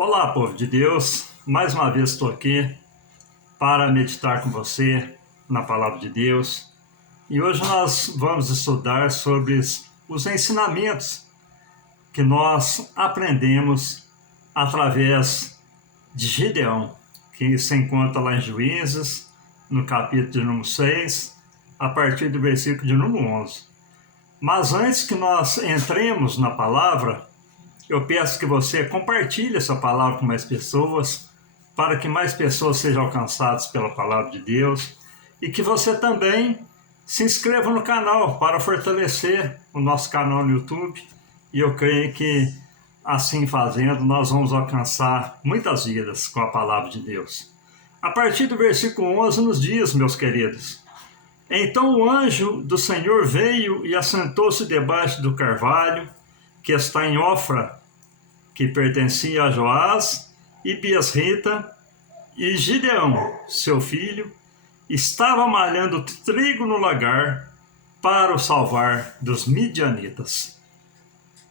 Olá, povo de Deus, mais uma vez estou aqui para meditar com você na Palavra de Deus e hoje nós vamos estudar sobre os ensinamentos que nós aprendemos através de Gideão, que se encontra lá em Juízes, no capítulo de número 6, a partir do versículo de número 11. Mas antes que nós entremos na palavra, eu peço que você compartilhe essa palavra com mais pessoas, para que mais pessoas sejam alcançadas pela palavra de Deus e que você também se inscreva no canal para fortalecer o nosso canal no YouTube. E eu creio que assim fazendo nós vamos alcançar muitas vidas com a palavra de Deus. A partir do versículo 11 nos diz, meus queridos: Então o anjo do Senhor veio e assentou-se debaixo do carvalho que está em Ofra, que pertencia a Joás e Biasrita, e Gideão, seu filho, estava malhando trigo no lagar para o salvar dos midianitas.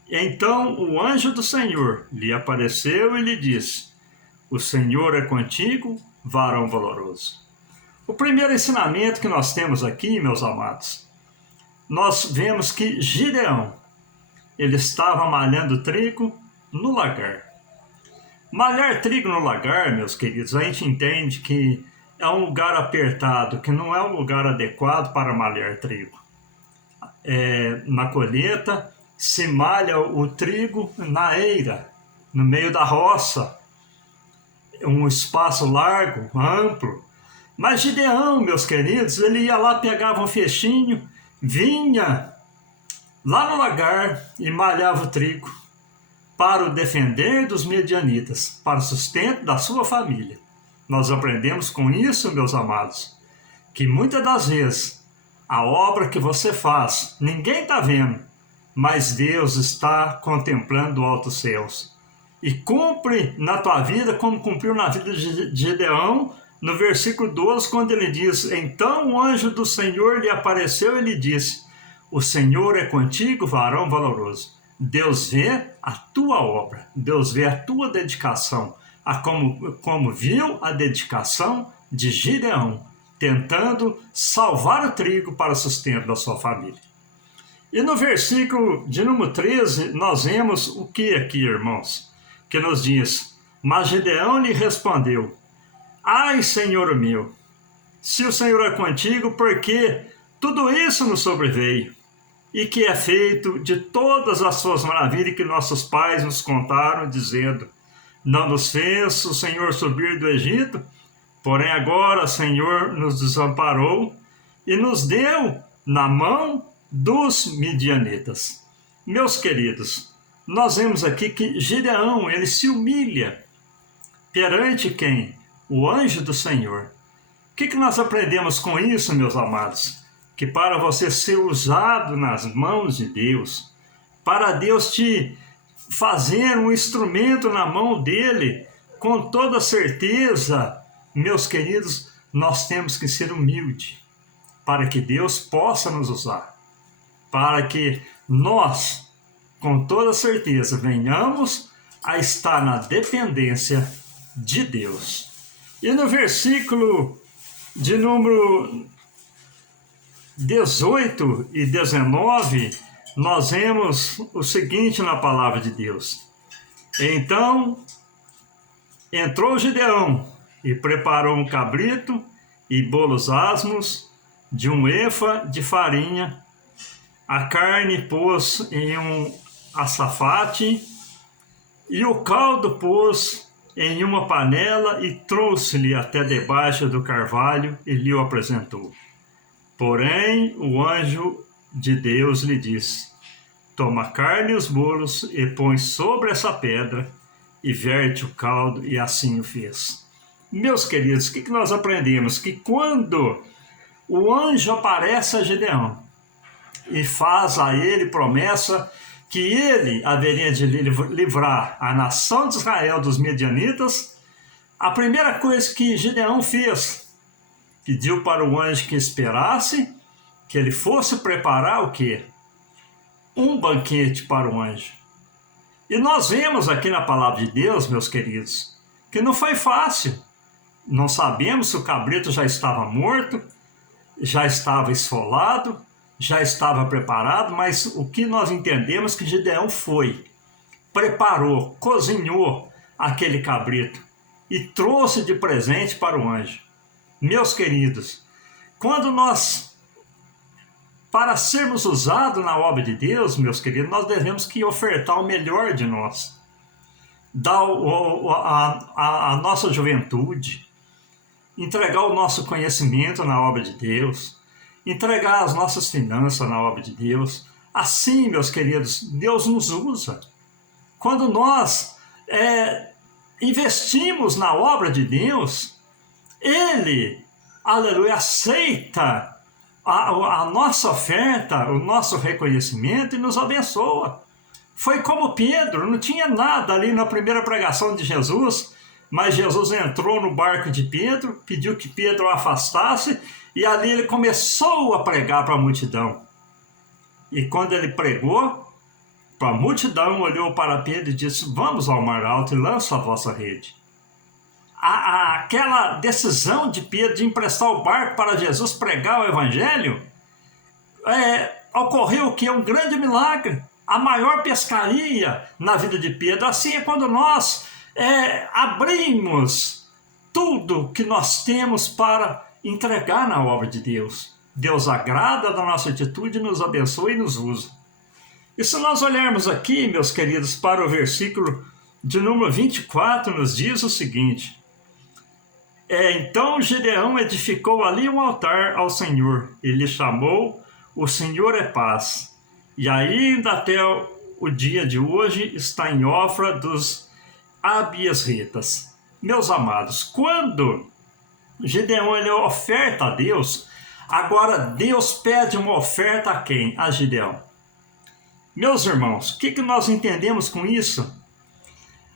Então o anjo do Senhor lhe apareceu e lhe disse: O Senhor é contigo, varão valoroso. O primeiro ensinamento que nós temos aqui, meus amados, nós vemos que Gideão, ele estava malhando trigo no lagar. Malhar trigo no lagar, meus queridos, a gente entende que é um lugar apertado, que não é um lugar adequado para malhar trigo. Na colheita, se malha o trigo na eira, no meio da roça, um espaço largo, amplo. Mas Gideão, meus queridos, ele ia lá, pegava um feixinho, vinha lá no lagar e malhava o trigo para o defender dos medianitas, para o sustento da sua família. Nós aprendemos com isso, meus amados, que muitas das vezes a obra que você faz, ninguém está vendo, mas Deus está contemplando do alto céus. E cumpre na tua vida como cumpriu na vida de Gideão, no versículo 12, quando ele diz: Então o anjo do Senhor lhe apareceu e lhe disse: O Senhor é contigo, varão valoroso. Deus vê a tua obra, Deus vê a tua dedicação, como viu a dedicação de Gideão, tentando salvar o trigo para o sustento da sua família. E no versículo de número 13, nós vemos o que aqui, irmãos? Que nos diz: Mas Gideão lhe respondeu: Ai, Senhor meu, se o Senhor é contigo, por que tudo isso nos sobreveio? E que é feito de todas as suas maravilhas que nossos pais nos contaram, dizendo: Não nos fez o Senhor subir do Egito, porém agora o Senhor nos desamparou e nos deu na mão dos midianitas. Meus queridos, nós vemos aqui que Gideão, ele se humilha perante quem? O anjo do Senhor. O que nós aprendemos com isso, meus amados? Que para você ser usado nas mãos de Deus, para Deus te fazer um instrumento na mão dele, com toda certeza, meus queridos, nós temos que ser humildes, para que Deus possa nos usar, para que nós, com toda certeza, venhamos a estar na dependência de Deus. E no versículo de número 18 e 19, nós vemos o seguinte na palavra de Deus: Então entrou Gideão e preparou um cabrito e bolos asmos de um efa de farinha. A carne pôs em um açafate e o caldo pôs em uma panela e trouxe-lhe até debaixo do carvalho e lhe o apresentou. Porém, o anjo de Deus lhe disse: Toma a carne e os bolos e põe sobre essa pedra e verte o caldo, e assim o fez. Meus queridos, o que nós aprendemos? Que quando o anjo aparece a Gideão e faz a ele promessa que ele haveria de livrar a nação de Israel dos midianitas, a primeira coisa que Gideão fez, pediu para o anjo que esperasse, que ele fosse preparar o quê? Um banquete para o anjo. E nós vemos aqui na palavra de Deus, meus queridos, que não foi fácil. Não sabemos se o cabrito já estava morto, já estava esfolado, já estava preparado, mas o que nós entendemos que Gideão preparou, cozinhou aquele cabrito e trouxe de presente para o anjo. Meus queridos, para sermos usados na obra de Deus, meus queridos, nós devemos que ofertar o melhor de nós. Dar a nossa juventude, entregar o nosso conhecimento na obra de Deus, entregar as nossas finanças na obra de Deus. Assim, meus queridos, Deus nos usa. Quando nós investimos na obra de Deus, Ele, aleluia, aceita a nossa oferta, o nosso reconhecimento e nos abençoa. Foi como Pedro, não tinha nada ali na primeira pregação de Jesus, mas Jesus entrou no barco de Pedro, pediu que Pedro o afastasse, e ali ele começou a pregar para a multidão. E quando ele pregou, a multidão olhou para Pedro e disse: vamos ao mar alto e lança a vossa rede. Aquela decisão de Pedro de emprestar o barco para Jesus pregar o evangelho, ocorreu que é um grande milagre, a maior pescaria na vida de Pedro. Assim é quando nós abrimos tudo que nós temos para entregar na obra de Deus. Deus agrada da nossa atitude, nos abençoa e nos usa. E se nós olharmos aqui, meus queridos, para o versículo de número 24, nos diz o seguinte: então Gideão edificou ali um altar ao Senhor, e lhe chamou O Senhor é Paz. E ainda até o dia de hoje está em Ofra dos Abiesritas. Meus amados, quando Gideão ele oferta a Deus, agora Deus pede uma oferta a quem? A Gideão. Meus irmãos, o que nós entendemos com isso?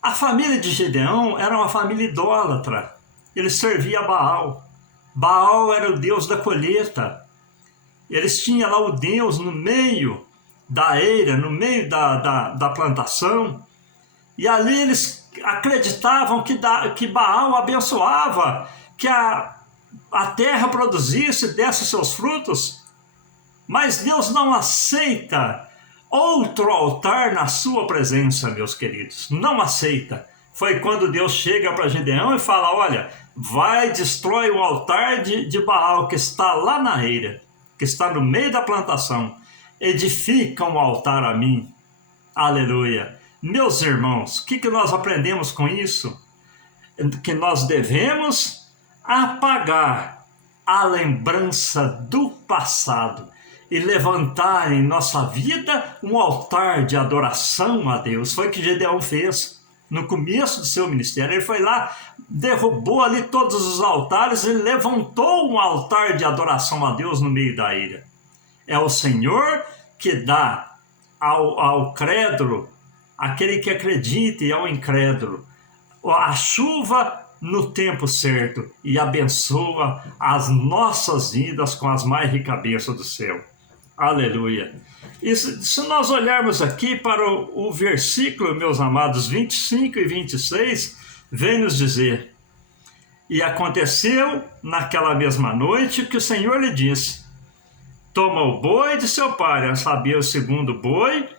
A família de Gideão era uma família idólatra. Ele servia a Baal. Baal era o deus da colheita. Eles tinham lá o Deus no meio da eira, no meio da plantação. E ali eles acreditavam que Baal abençoava, que a terra produzisse, desse seus frutos. Mas Deus não aceita outro altar na sua presença, meus queridos. Não aceita. Foi quando Deus chega para Gideão e fala: olha, vai, destrói o altar de Baal que está lá na eira, que está no meio da plantação. Edifica um altar a mim. Aleluia. Meus irmãos, o que nós aprendemos com isso? Que nós devemos apagar a lembrança do passado e levantar em nossa vida um altar de adoração a Deus. Foi o que Gideão fez no começo do seu ministério. Ele foi lá, derrubou ali todos os altares e levantou um altar de adoração a Deus no meio da ilha. É o Senhor que dá ao crédulo, aquele que acredita, e ao incrédulo, a chuva no tempo certo e abençoa as nossas vidas com as mais ricas bênçãos do céu. Aleluia. E se nós olharmos aqui para o versículo, meus amados, 25 e 26, vem nos dizer: e aconteceu naquela mesma noite que o Senhor lhe disse: toma o boi de seu pai, a saber, o segundo boi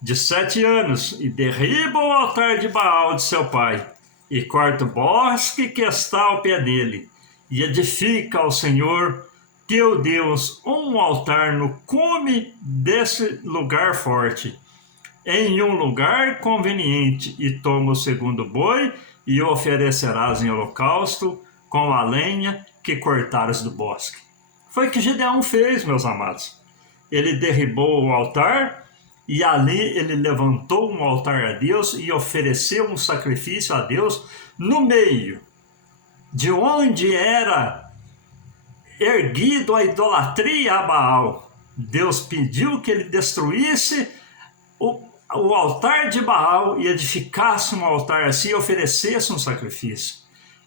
de 7 anos, e derriba o altar de Baal de seu pai, e corta o bosque que está ao pé dele, e edifica ao Senhor teu Deus um altar no cume desse lugar forte, em um lugar conveniente, e toma o segundo boi e o oferecerás em holocausto com a lenha que cortares do bosque. Foi o que Gideão fez, meus amados. Ele derribou o altar e ali ele levantou um altar a Deus e ofereceu um sacrifício a Deus no meio de onde era erguido a idolatria a Baal. Deus pediu que ele destruísse o altar de Baal e edificasse um altar assim e oferecesse um sacrifício.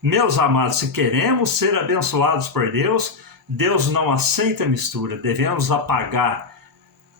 Meus amados, se queremos ser abençoados por Deus, Deus não aceita mistura. Devemos apagar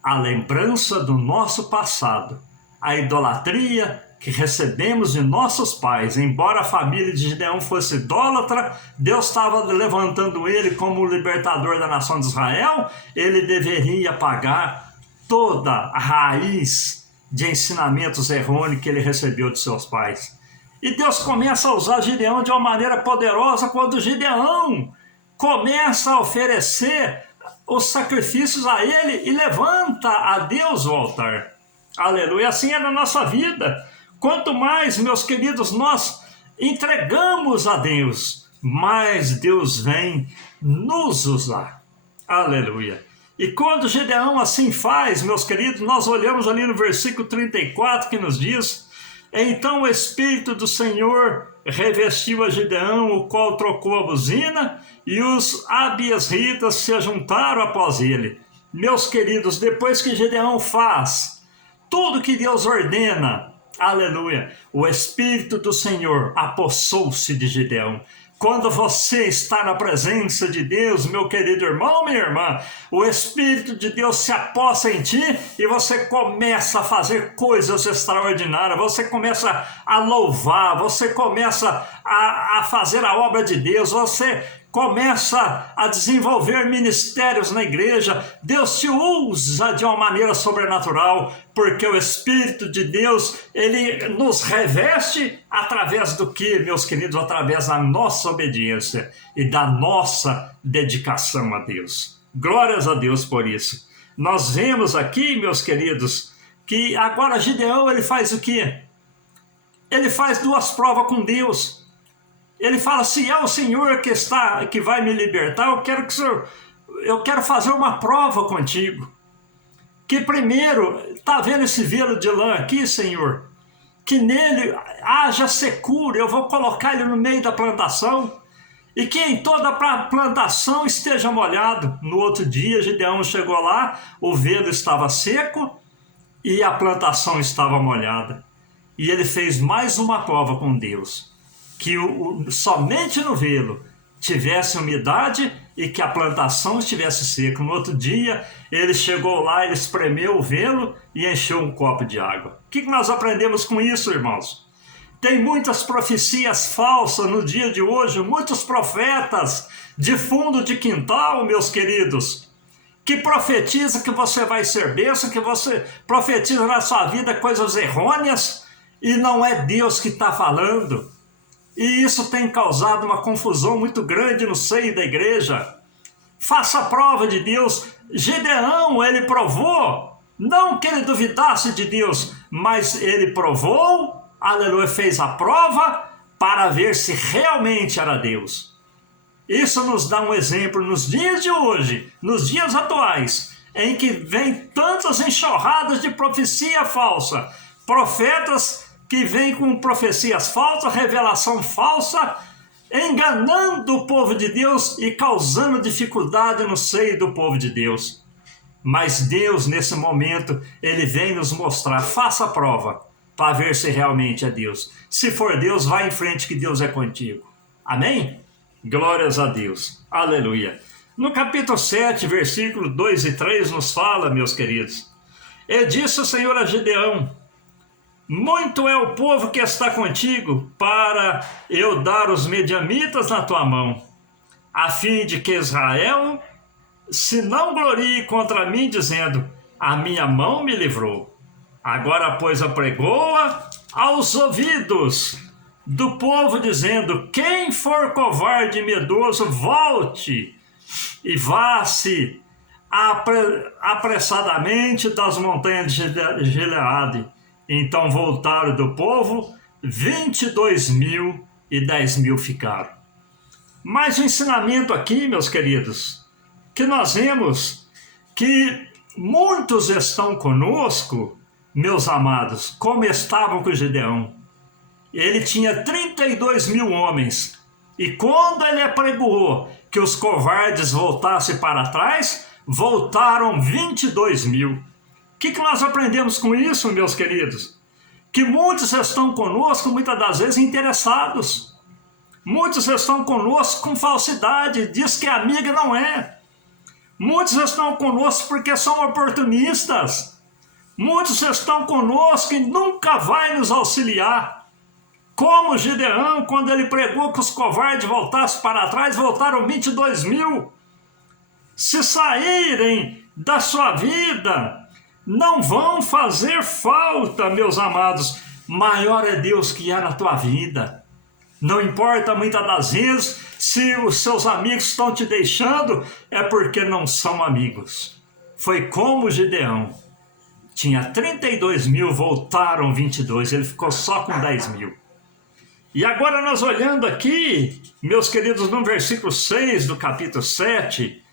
a lembrança do nosso passado, a idolatria que recebemos de nossos pais. Embora a família de Gideão fosse idólatra, Deus estava levantando ele como o libertador da nação de Israel. Ele deveria pagar toda a raiz de ensinamentos errôneos que ele recebeu de seus pais. E Deus começa a usar Gideão de uma maneira poderosa quando Gideão começa a oferecer os sacrifícios a ele e levanta a Deus o altar. Aleluia. Assim é na nossa vida. Quanto mais, meus queridos, nós entregamos a Deus, mais Deus vem nos usar. Aleluia. E quando Gideão assim faz, meus queridos, nós olhamos ali no versículo 34 que nos diz: então o Espírito do Senhor revestiu a Gideão, o qual trocou a buzina, e os abiesritas se juntaram após ele. Meus queridos, depois que Gideão faz tudo que Deus ordena, aleluia, o Espírito do Senhor apossou-se de Gideão. Quando você está na presença de Deus, meu querido irmão, minha irmã, o Espírito de Deus se apossa em ti e você começa a fazer coisas extraordinárias, você começa a louvar, você começa a fazer a obra de Deus, você começa a desenvolver ministérios na igreja. Deus te usa de uma maneira sobrenatural, porque o Espírito de Deus, ele nos reveste através do que, meus queridos? Através da nossa obediência e da nossa dedicação a Deus. Glórias a Deus por isso. Nós vemos aqui, meus queridos, que agora Gideão, ele faz o quê? Ele faz duas provas com Deus. Ele fala: se é o Senhor que vai me libertar, eu quero fazer uma prova contigo. Que primeiro, está vendo esse velo de lã aqui, Senhor? Que nele haja secura, eu vou colocar ele no meio da plantação, e que em toda a plantação esteja molhado. No outro dia, Gideão chegou lá, o velo estava seco e a plantação estava molhada. E ele fez mais uma prova com Deus, que somente no velo tivesse umidade e que a plantação estivesse seca. No outro dia, ele chegou lá, ele espremeu o velo e encheu um copo de água. O que nós aprendemos com isso, irmãos? Tem muitas profecias falsas no dia de hoje, muitos profetas de fundo de quintal, meus queridos, que profetiza que você vai ser bênção, que você profetiza na sua vida coisas errôneas, e não é Deus que está falando. E isso tem causado uma confusão muito grande no seio da igreja. Faça a prova de Deus. Gideão, ele provou, não que ele duvidasse de Deus, mas ele provou, aleluia, fez a prova para ver se realmente era Deus. Isso nos dá um exemplo nos dias de hoje, nos dias atuais, em que vem tantas enxurradas de profecia falsa, profetas que vem com profecias falsas, revelação falsa, enganando o povo de Deus e causando dificuldade no seio do povo de Deus. Mas Deus, nesse momento, ele vem nos mostrar: faça a prova para ver se realmente é Deus. Se for Deus, vá em frente que Deus é contigo. Amém? Glórias a Deus. Aleluia. No capítulo 7, versículos 2 e 3, nos fala, meus queridos: e disse o Senhor a Gideão: muito é o povo que está contigo, para eu dar os medianitas na tua mão, a fim de que Israel se não glorie contra mim, dizendo: a minha mão me livrou. Agora, pois, apregoa aos ouvidos do povo, dizendo: quem for covarde e medroso, volte e vá-se apressadamente das montanhas de Gileade. Então voltaram do povo 22.000 e 10.000 ficaram. Mais um ensinamento aqui, meus queridos, que nós vemos que muitos estão conosco, meus amados, como estavam com Gideão. Ele tinha 32.000 homens, e quando ele apregoou que os covardes voltassem para trás, voltaram 22.000. O que nós aprendemos com isso, meus queridos? Que muitos estão conosco, muitas das vezes, interessados. Muitos estão conosco com falsidade, diz que é amiga, não é. Muitos estão conosco porque são oportunistas, Muitos estão conosco e nunca vai nos auxiliar. Como Gideão, quando ele pregou que os covardes voltassem para trás, voltaram 22.000. Se saírem da sua vida, não vão fazer falta, meus amados. Maior é Deus que há na tua vida. Não importa muitas das vezes se os seus amigos estão te deixando, é porque não são amigos. Foi como Gideão. Tinha 32.000, voltaram 22, ele ficou só com 10.000. E agora nós olhando aqui, meus queridos, no versículo 6 do capítulo 7,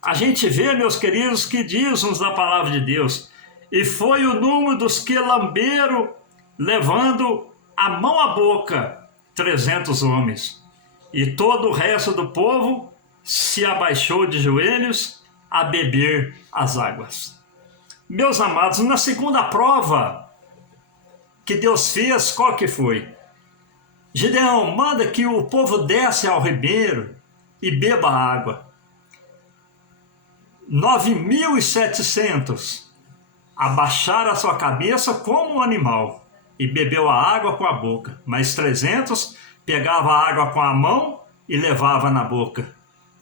a gente vê, meus queridos, que diz-nos da palavra de Deus: e foi o número dos que lamberam, levando a mão à boca, 300 homens. E todo o resto do povo se abaixou de joelhos a beber as águas. Meus amados, na segunda prova que Deus fez, qual que foi? Gideão, manda que o povo desce ao ribeiro e beba água. 9.700 abaixaram a sua cabeça como um animal e bebeu a água com a boca. Mas 300 pegava a água com a mão e levava na boca.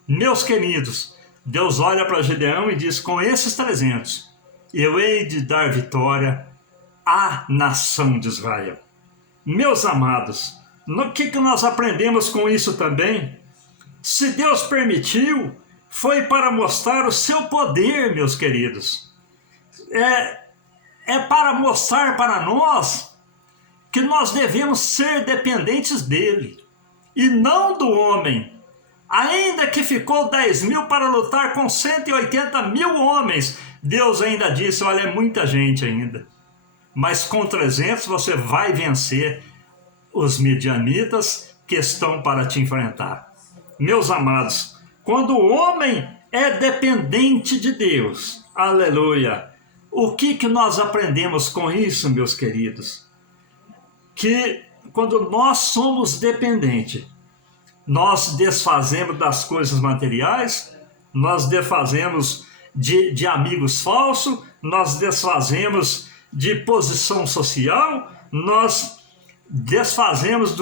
Meus queridos, Deus olha para Gideão e diz: com esses 300, eu hei de dar vitória à nação de Israel. Meus amados, o que nós aprendemos com isso também? Se Deus permitiu, foi para mostrar o seu poder, meus queridos. É para mostrar para nós que nós devemos ser dependentes dele e não do homem. Ainda que ficou 10.000 para lutar com 180.000 homens, Deus ainda disse: olha, é muita gente ainda. Mas com 300 você vai vencer os midianitas que estão para te enfrentar. Meus amados, quando o homem é dependente de Deus, aleluia, o que nós aprendemos com isso, meus queridos? Que quando nós somos dependentes, nós desfazemos das coisas materiais, nós desfazemos de amigos falsos, nós desfazemos de posição social, nós desfazemos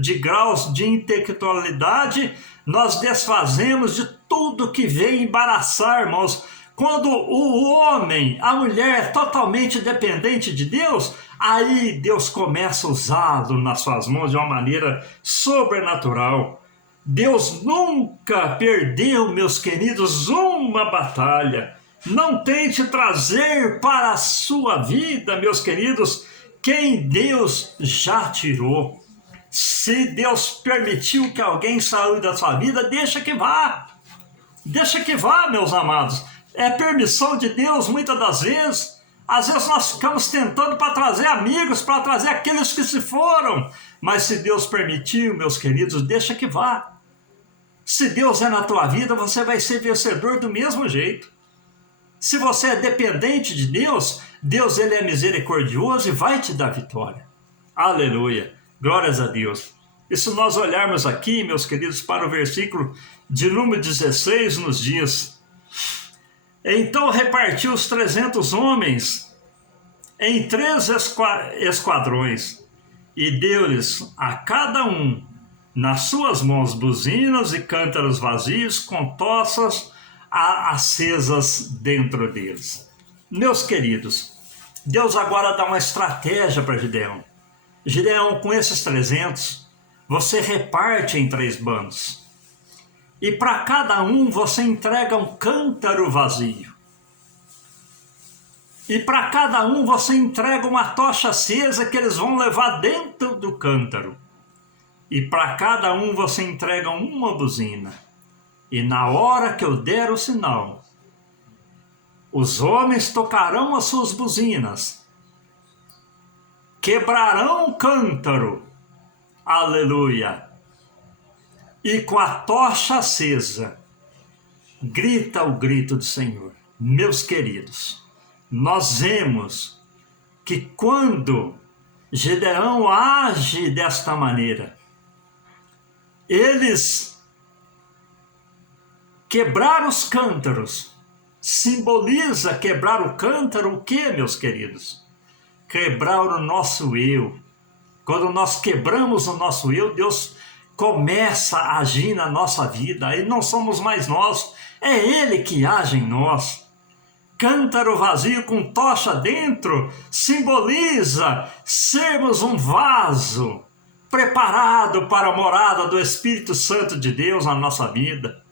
de graus de intelectualidade, nós desfazemos de tudo que vem embaraçar, irmãos. Quando o homem, a mulher é totalmente dependente de Deus, aí Deus começa a usá-lo nas suas mãos de uma maneira sobrenatural. Deus nunca perdeu, meus queridos, uma batalha. Não tente trazer para a sua vida, meus queridos, quem Deus já tirou. Se Deus permitiu que alguém saiu da sua vida, deixa que vá. Deixa que vá, meus amados. É permissão de Deus muitas das vezes. Às vezes nós ficamos tentando para trazer amigos, para trazer aqueles que se foram. Mas se Deus permitiu, meus queridos, deixa que vá. Se Deus é na tua vida, você vai ser vencedor do mesmo jeito. Se você é dependente de Deus, Deus ele é misericordioso e vai te dar vitória. Aleluia. Glórias a Deus. E se nós olharmos aqui, meus queridos, para o versículo de número 16, nos diz: então repartiu os 300 homens em 3 esquadrões e deu-lhes a cada um nas suas mãos buzinas e cântaros vazios com tochas acesas dentro deles. Meus queridos, Deus agora dá uma estratégia para Gideão. Gideão, com esses 300, você reparte em 3 bandos. E para cada um você entrega um cântaro vazio. E para cada um você entrega uma tocha acesa que eles vão levar dentro do cântaro. E para cada um você entrega uma buzina. E na hora que eu der o sinal, os homens tocarão as suas buzinas, quebrarão o cântaro, aleluia, e com a tocha acesa, grita o grito do Senhor. Meus queridos, nós vemos que quando Gideão age desta maneira, eles quebraram os cântaros, simboliza quebrar o cântaro, o que, meus queridos? Quebrar o nosso eu. Quando nós quebramos o nosso eu, Deus começa a agir na nossa vida. Aí não somos mais nós, é Ele que age em nós. Cântaro vazio com tocha dentro simboliza sermos um vaso preparado para a morada do Espírito Santo de Deus na nossa vida.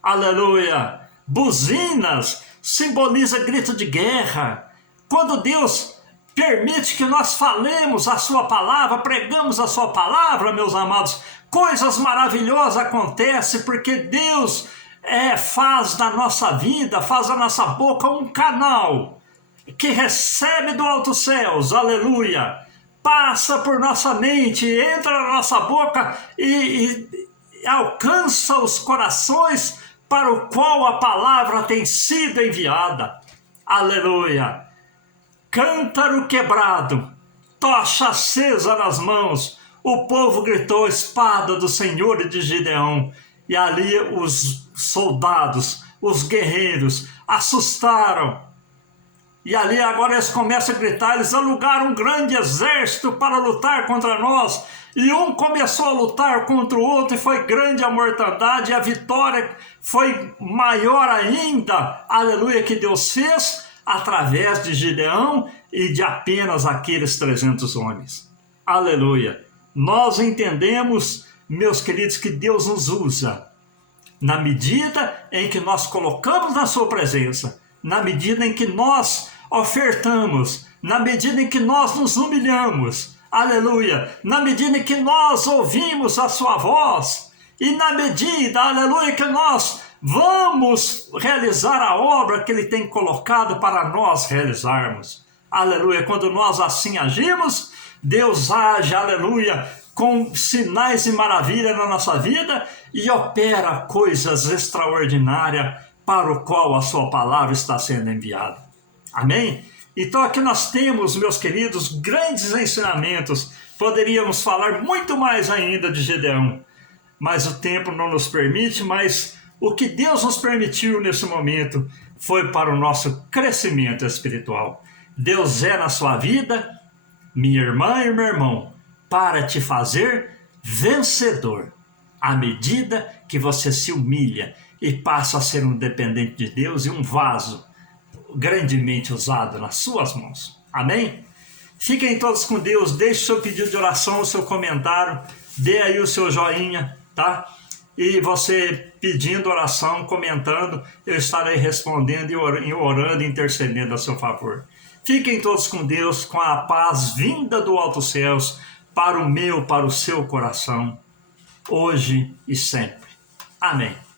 Aleluia! Buzinas simboliza grito de guerra. Quando Deus permite que nós falemos a sua palavra, pregamos a sua palavra, meus amados, coisas maravilhosas acontecem porque Deus faz da nossa vida, faz da nossa boca um canal que recebe do alto céus, aleluia, passa por nossa mente, entra na nossa boca e alcança os corações para o qual a palavra tem sido enviada, aleluia. Cântaro quebrado, tocha acesa nas mãos, o povo gritou: espada do Senhor e de Gideão. E ali os soldados, os guerreiros, assustaram. E ali agora eles começam a gritar, eles alugaram um grande exército para lutar contra nós. E um começou a lutar contra o outro e foi grande a mortandade, e a vitória foi maior ainda, aleluia, que Deus fez através de Gideão e de apenas aqueles 300 homens. Aleluia. Nós entendemos, meus queridos, que Deus nos usa na medida em que nós colocamos na sua presença, na medida em que nós ofertamos, na medida em que nós nos humilhamos, aleluia, na medida em que nós ouvimos a sua voz e na medida, aleluia, que nós vamos realizar a obra que Ele tem colocado para nós realizarmos. Aleluia, quando nós assim agimos, Deus age, aleluia, com sinais e maravilhas na nossa vida e opera coisas extraordinárias para o qual a sua palavra está sendo enviada. Amém? Então aqui nós temos, meus queridos, grandes ensinamentos. Poderíamos falar muito mais ainda de Gideão, mas o tempo não nos permite, mas o que Deus nos permitiu nesse momento foi para o nosso crescimento espiritual. Deus é na sua vida, minha irmã e meu irmão, para te fazer vencedor, à medida que você se humilha e passa a ser um dependente de Deus e um vaso grandemente usado nas suas mãos. Amém? Fiquem todos com Deus, deixe o seu pedido de oração, o seu comentário, dê aí o seu joinha, tá? E você pedindo oração, comentando, eu estarei respondendo e orando, intercedendo a seu favor. Fiquem todos com Deus, com a paz vinda do alto céus, para o meu, para o seu coração, hoje e sempre. Amém.